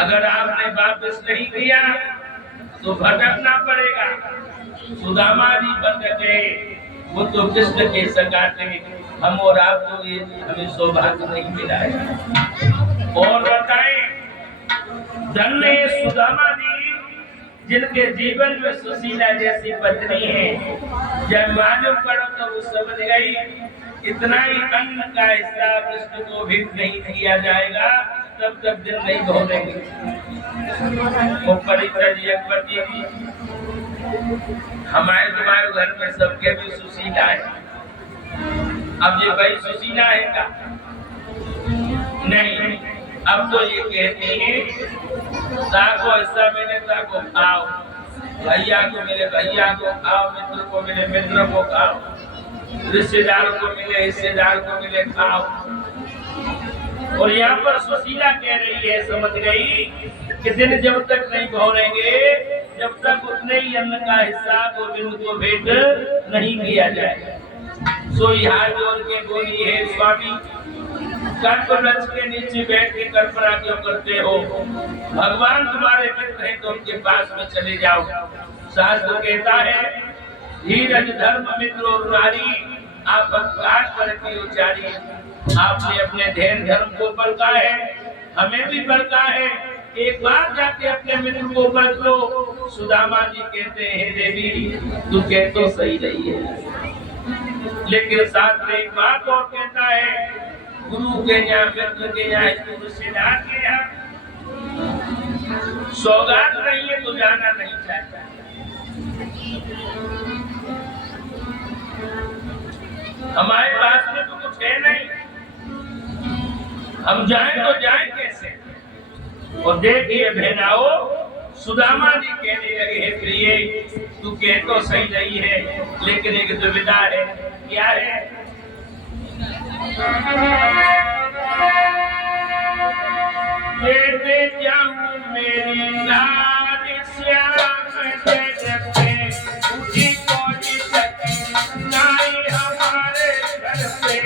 अगर आपने वापस नहीं किया तो भटकना पड़ेगा। सुदामा जी भटके, वो तो कृष्ण के सगाते, हम और आपको ये हमें सौभाग्य नहीं मिला है। और बताएं, धन्य सुदामा जी जिनके जीवन में सुशीला जैसी पत्नी है। जब मालूम पड़ा तो वो समझ गई इतना ही अन्न का हिस्सा कृष्ण को भी नहीं किया जाएगा, तब तक दिन नहीं भोलेंगे। वो परिचय जगपति जी, हमारे तुम्हारे घर में सबके भी सुशीला है। अब ये भाई सुशीला है का नहीं, अब तो ये कहती है ताको हिस्सा मिले ताको खाओ, भैया को मिले भैया को खाओ, मित्र को मिले मित्र को खाओ, रिश्तेदार को मिले हिस्सेदार को मिले खाओ। और यहाँ पर सुशीला कह रही है, समझ गई कि दिन जब तक नहीं भरेंगे जब तक उतने ही अन्न का हिस्सा गोविंद को भेंट नहीं किया जाए। सो यहाँ जोड़ के बोली है स्वामी, कल्प वृक्ष के नीचे बैठ के कल्पना क्यों करते हो? भगवान तुम्हारे मित्र हैं तो उनके पास में चले जाओ। शास्त्र कहता है धीरज धर्म मित्र और नारी, आप अवकाश पर की उचारी। आपने अपने धैर्य धर्म को बरका है, हमें भी बरका है। एक बार जाके अपने मित्र को बरक लो। सुदामा जी कहते हैं देवी तू कह तो सही रही है, लेकिन साथ में एक बात और कहता है, गुरु के यहाँ मित्र के यहाँ रिश्तेदार के यहाँ सौगात नहीं है तो जाना नहीं चाहता। हमारे पास में तो कुछ है नहीं, हम जाएं तो जाएं कैसे? और देखिए बहनाओ, सुदामा जी कहने लगे हे प्रिय तू कह तो सही नहीं है, लेकिन एक दुविधा है। क्या है? लेते जाऊं मेरी लाल श्याम जग पे, उठी कोई सके नाई हमारे घर पे।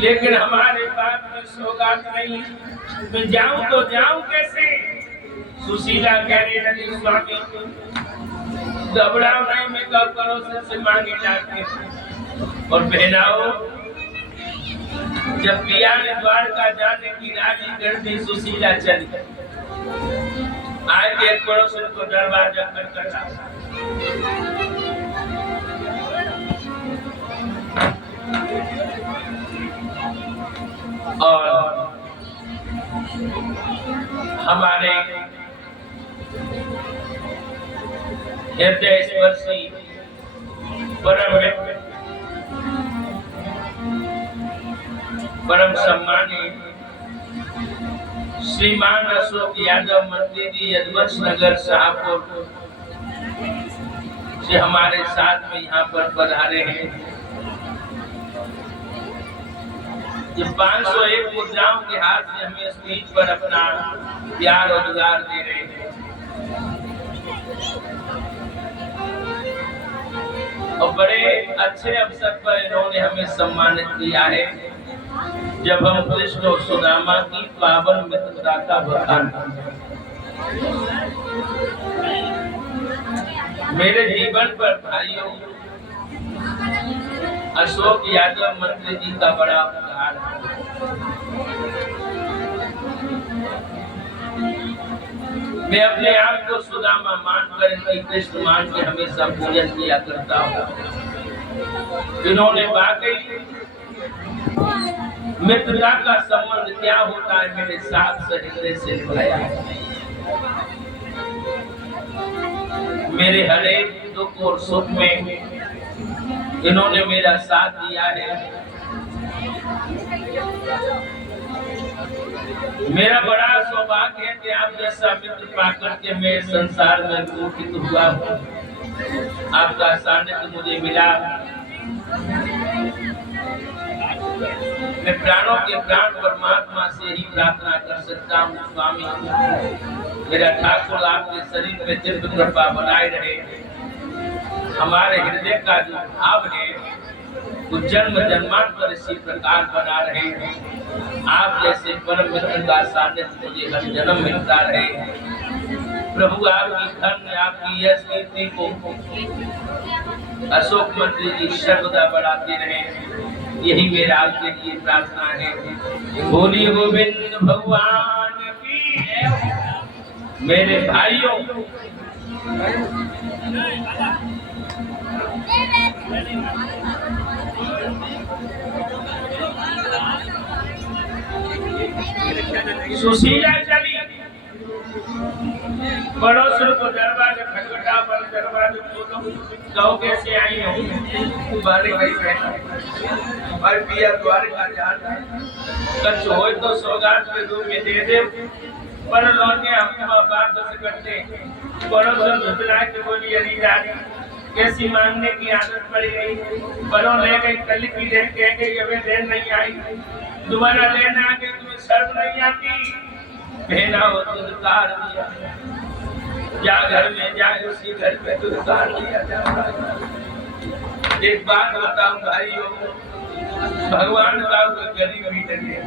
लेकिन हमारे पास में सौगात नहीं, मैं जाऊं तो जाऊं कैसे? सुशीला कहने लगी स्वामी घबराओ नहीं, मैं कब करो से मांगे जाके। और बहनाओ, जब पिया ने द्वारका जाने की राजी कर दी, सुशीला चली। आज एक पड़ोसन को दरवाजा खटखटा, और हमारे हृदय स्पर्शी परम सम्मानित श्रीमान अशोक यादव मंत्री जी यदवंश नगर शाहपुर से हमारे साथ में यहाँ पर पधारे हैं। ये 501 मुद्राओं के हाथ से हमें स्पीच पर अपना प्यार और दुलार दे रहे हैं और बड़े अच्छे अवसर पर इन्होंने हमें सम्मानित किया है। जब हम कृष्ण और सुदामा की पावन मित्रता का बखान, मेरे जीवन पर भाइयों अशोक यादव मंत्री जी का बड़ा उपकार है। मैं अपने आप को सुदामा मानकर इनकी कृष्ण मान के हमेशा पूजन किया करता हूँ। इन्होंने वाकई मित्रता का संबंध क्या होता है मेरे साथ हृदय से निभाया है। मेरे हर एक दुख और सुख में इन्होंने मेरा साथ दिया है। मेरा बड़ा सौभाग्य है कि आप जैसा मित्र पाकर के मैं संसार में पुलकित हुआ हूँ। आपका सानिध्य मुझे मिला। मैं प्राणों के प्राण परमात्मा से ही प्रार्थना कर सकता हूँ, स्वामी मेरा ठाकुर आपके शरीर में दिव्य कृपा बनाए रहे। हमारे हृदय का जो भाव है वो जन्म जन्मांतर इसी प्रकार बना रहे हैं। आप जैसे परम मित्र का सानिध्य मुझे हर जन्म मिलता रहे। प्रभु आपकी धन आपकी यश कीर्ति को अशोक मंत्री जी सर्वदा बढ़ाते रहे, यही मेरा आपके लिए प्रार्थना है। बोलिए गोविंद भगवान की जय। मेरे भाइयों सुशीला चली पड़ोसियों को दरवाजा खटखटा पर दरवाजा खोलो। कहो कैसे आई हूँ बारी भाई बहन और पिया द्वार का जाता कच हो तो सौगात के रूप में दे दे पर लौटे हम बात बस करते पड़ोसियों झुकला के बोली अली रानी कैसी मांगने की आदत पड़ गई। परों ले गई कल की देर कह गई अबे देर नहीं आई, दोबारा लेना आ गई तुम्हें शर्म नहीं आती। पहना हो तो उतार दिया, जा घर में जाए उसी घर पे तो उतार दिया जाता। एक बात बताऊं भाइयों, भगवान का गरीबी डरे,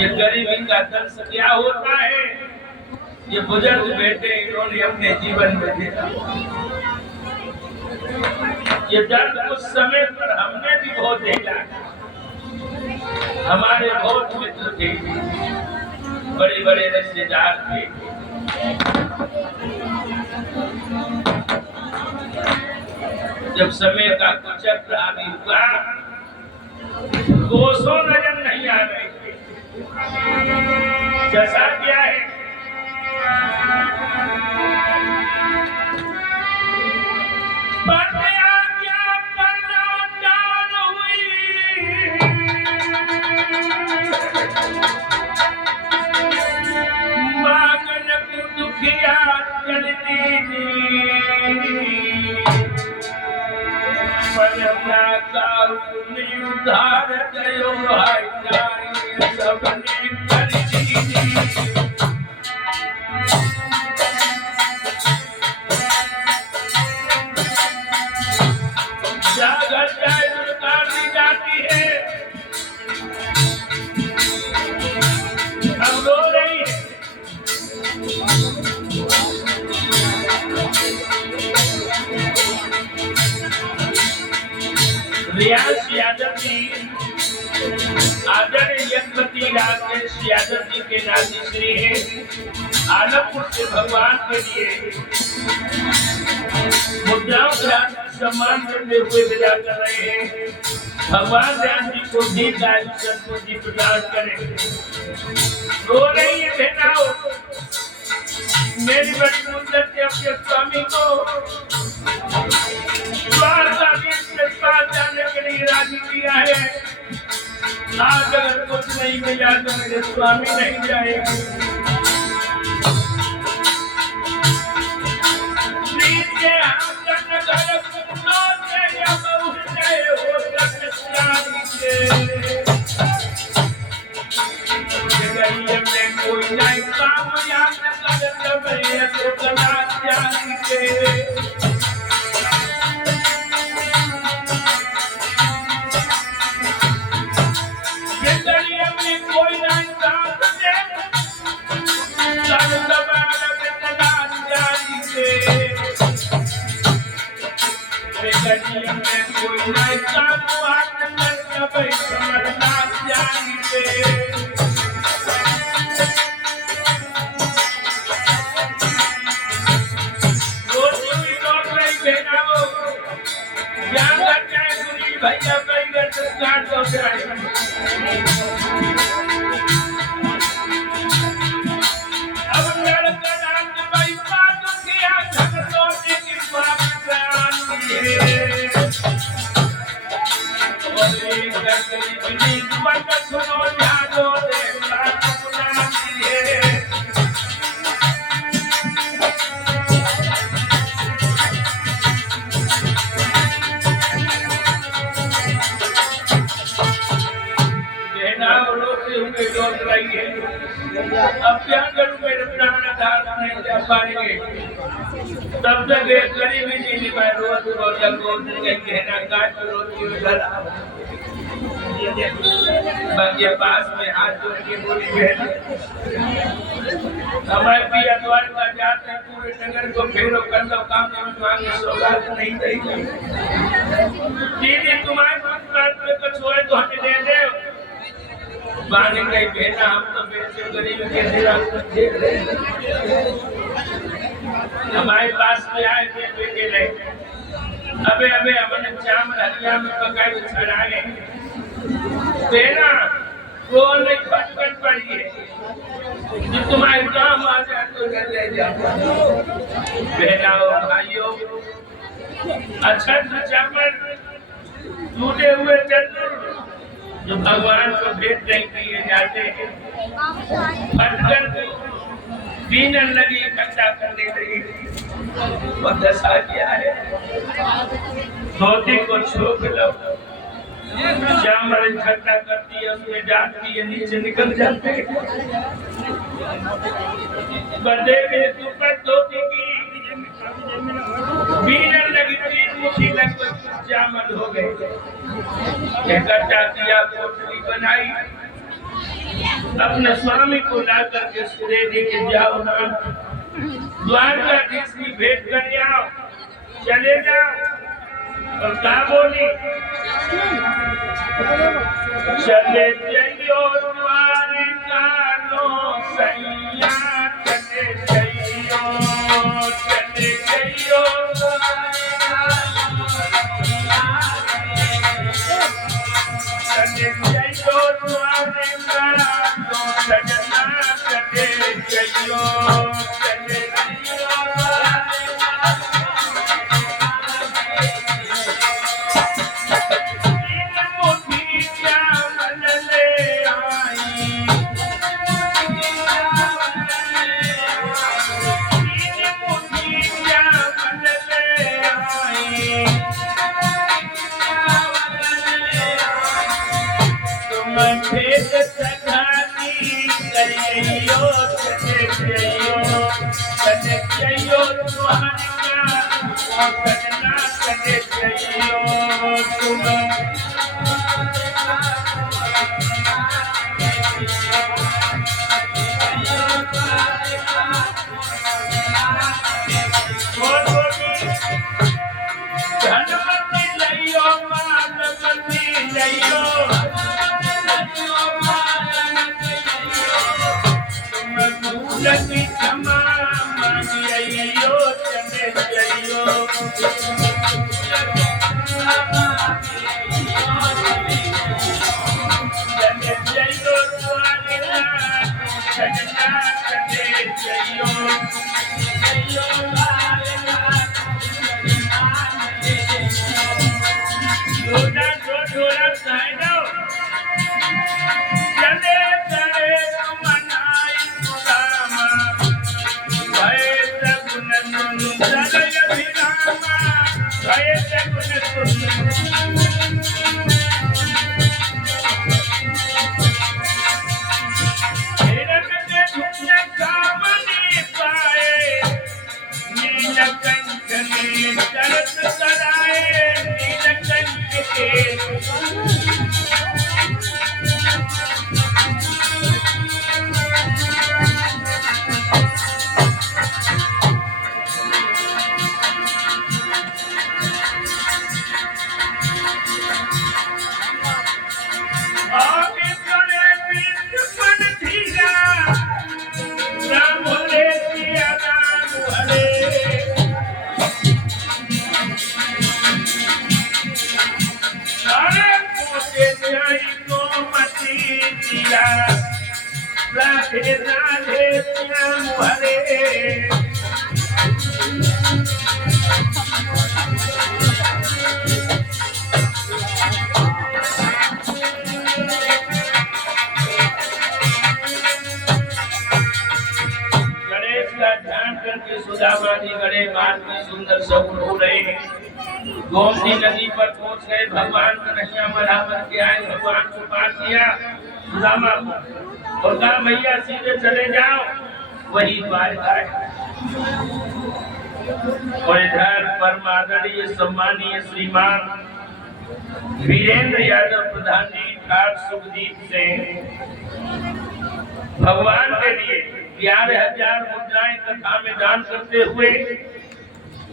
ये गरीबी का दर्द क्या होता है ये बुजुर्ग बेटे इन्होंने अपने जीवन में देखा। ये दर्द उस समय पर हमने भी बहुत देखा। हमारे बहुत मित्र थे, बड़े बड़े रिश्तेदार थे, जब समय का कुचक्र आदि हुआ कोसों नजर नहीं आ रहे थे। जैसा क्या है उधार गयो सबने कर दी। जागर जाए उतार दी जाती है, अब रो रही है। रियाज यादव जी आदरणीय यज्ञपति राकेश यादव जी के नाती श्री है। आलमपुर से भगवान के लिए मुद्राओं का सम्मान करते हुए विदा कर रहे हैं। भगवान राम जी को दीर्घायु सद्बुद्धि प्रदान करें। रो रही है बेटाओ, मेरी बड़ी मुद्दत से अपने स्वामी को द्वारका के पास जाने के लिए राजी किया है। आज अगर कुछ नहीं मिला तो मेरे स्वामी नहीं जाएंगे। कोई नहीं काम याद कर तो कला भैया अब क्या करूं, मेरे प्राण आधार नहीं जा पाएंगे। तब तक गरीबी जी मैं रोज रोज कहना काट रोटी उधर बाकी पास में हाथ जोड़ के बोली बहन हमारे पिया द्वार पर जाते हैं, पूरे नगर को फेरो कर लो, काम मांगे सौगात नहीं देगी। दीदी तुम्हारे बात पे कुछ होए तो हमें दे दे। बाने कहीं बेटा हम तो बेचे गरीब के देख रहे हमारे पास में आए थे बेटे रहे। अबे हमने चाम हरिया में पकाए चढ़ाए बेना वो नहीं पटपट पड़ी है जो तुम्हारे काम आ जाए तो घर ले जाता बेना हो भाइयों। अच्छा चावल टूटे हुए चंद्र जो भगवान को भेंट नहीं किए जाते फटकर बीनन लगी इकट्ठा करने लगी। वो दशा क्या है, धोती को छोक लो, चामड़ इकट्ठा करती है, उसमें डालती है, नीचे निकल जाते बदे में दुपट धोती की बीनन लगी, 3 मुट्ठी लगभग चामड़ हो गए। इकट्ठा किया, कोठरी बनाई, अपने स्वामी को ला करके दे दे के जाओ ना द्वारकाधीश की भेंट कर आओ, चले जाओ। और क्या बोली, चले जाइयो द्वारिका लो सैया, चले जाइयो सुंदर सगुन हो रहे हैं। गोमती नदी पर पहुंच गए, भगवान कन्हैया बराबर के आए, भगवान को पार किया सुदामा को और कहा भैया सीधे चले जाओ, वही द्वारका है। और इधर परम आदरणीय सम्मानीय श्रीमान वीरेंद्र यादव प्रधान जी ठाट सुखदीप से भगवान के लिए 11,000 मुद्राएं कथा में दान करते हुए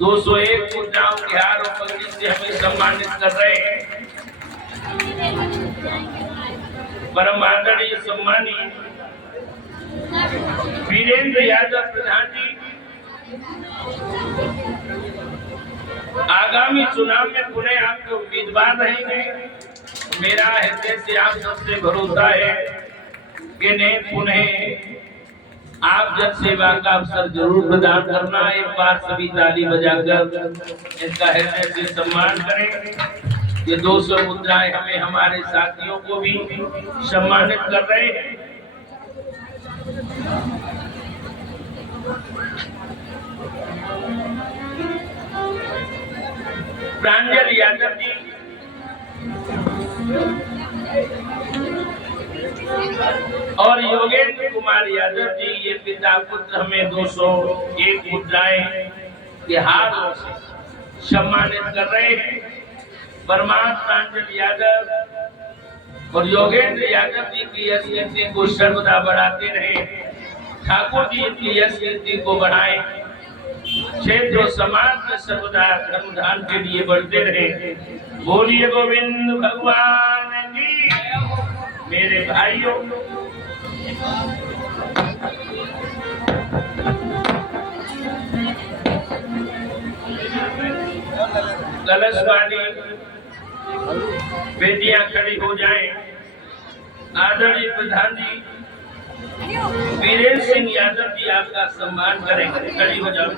201 मुद्राओं के हार और पगड़ी से हमें सम्मानित कर रहे हैं। परम आदरणीय सम्मानीय वीरेंद्र यादव प्रधान जी आगामी चुनाव में पुनः आपके उम्मीदवार रहेंगे। मेरा हृदय से आप सबसे भरोसा है कि नहीं पुनः आप जन सेवा का अवसर जरूर प्रदान करना। एक बार सभी ताली बजाकर इनका हृदय से सम्मान करें। ये 200 मुद्राएं हमें हमारे साथियों को भी सम्मानित कर रहे हैं। प्रांजल यादव जी और योगेंद्र कुमार यादव जी ये पिता पुत्र हमें 201 मुद्राएं के हाथों से सम्मानित कर रहे हैं। परमात्मा प्रांजल यादव और योगेंद्र यादव जी की यश कीर्ति को सर्वदा बढ़ाते रहे। ठाकुर जी की यश कीर्ति को बढ़ाएं। क्षेत्र समाज में सर्वदा धर्मदान के लिए बढ़ते रहे। बोलिए गोविंद भगवान जी। मेरे भाइयों, कलश वाली बेटियां खड़ी हो जाएं। आदरणीय प्रधान जी वीरेंद्र सिंह यादव जी आपका सम्मान करेंगे। खड़ी हो जाओ।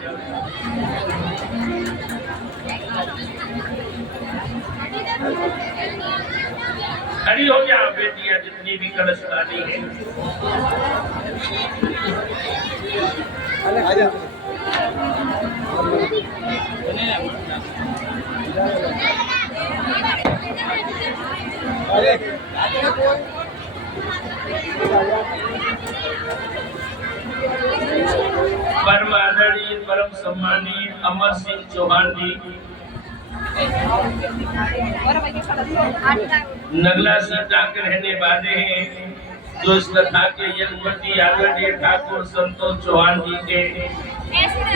खड़ी हो जाओ बेटियां जितनी भी कलश वाली हैं। परम आदरणीय परम सम्मानीय अमर सिंह चौहान जी नगला सीता के रहने वाले हैं, जो इस कथा के यज्ञपति आदरणीय ठाकुर संतोष चौहान जी के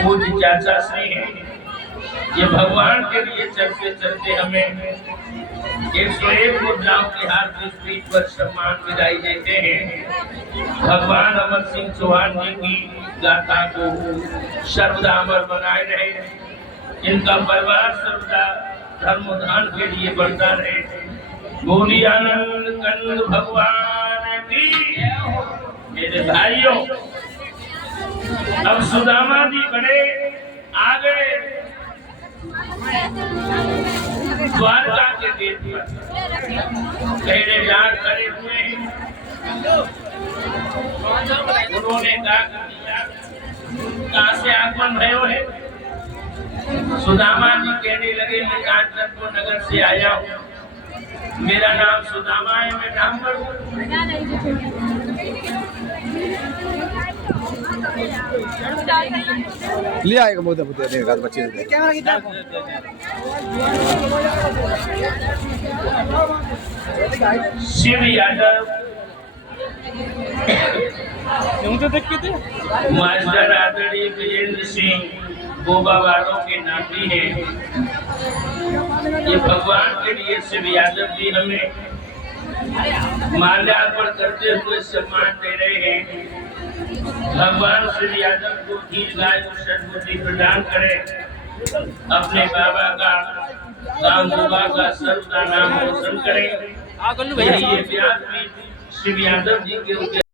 पूज्य चाचा श्री हैं। ये भगवान के लिए चलते चलते हमें 101 मुद्राओं के हाथ की पीठ पर सम्मान विदाई देते हैं। भगवान अमर सिंह चौहान जी की गाथा को सर्वदा अमर बनाए रहे। इनका परिवार सर्वदा धर्मदान के लिए बढ़ता रहे। बोली आनंद कंद भगवान की। मेरे भाइयों, अब सुदामा जी बड़े आ गए द्वारका के गेट पर। पहरेदार खड़े हुए हैं। उन्होंने कहा से आगमन भयो है। सुदामा जी कहने लगे मैं कांचनपुर नगर से आया हूँ, मेरा नाम सुदामा है, मैं ब्राह्मण हूँ। ले आएगा मोदी पुत्र ने कहा बच्चे शिव यादव मास्टर आदरणीय वीरेंद्र सिंह गोबा वालों के नाती हैं। ये भगवान के लिए शिव यादव जी हमें माल्यार्पण करते हुए सम्मान दे रहे हैं। भगवान शिव यादव को दीर्घायु सद्बुद्धि प्रदान करें, अपने बाबा का गांव गोबा का सर्वदा नाम रोशन करें। यही व्यासपीठ शिव यादव जी के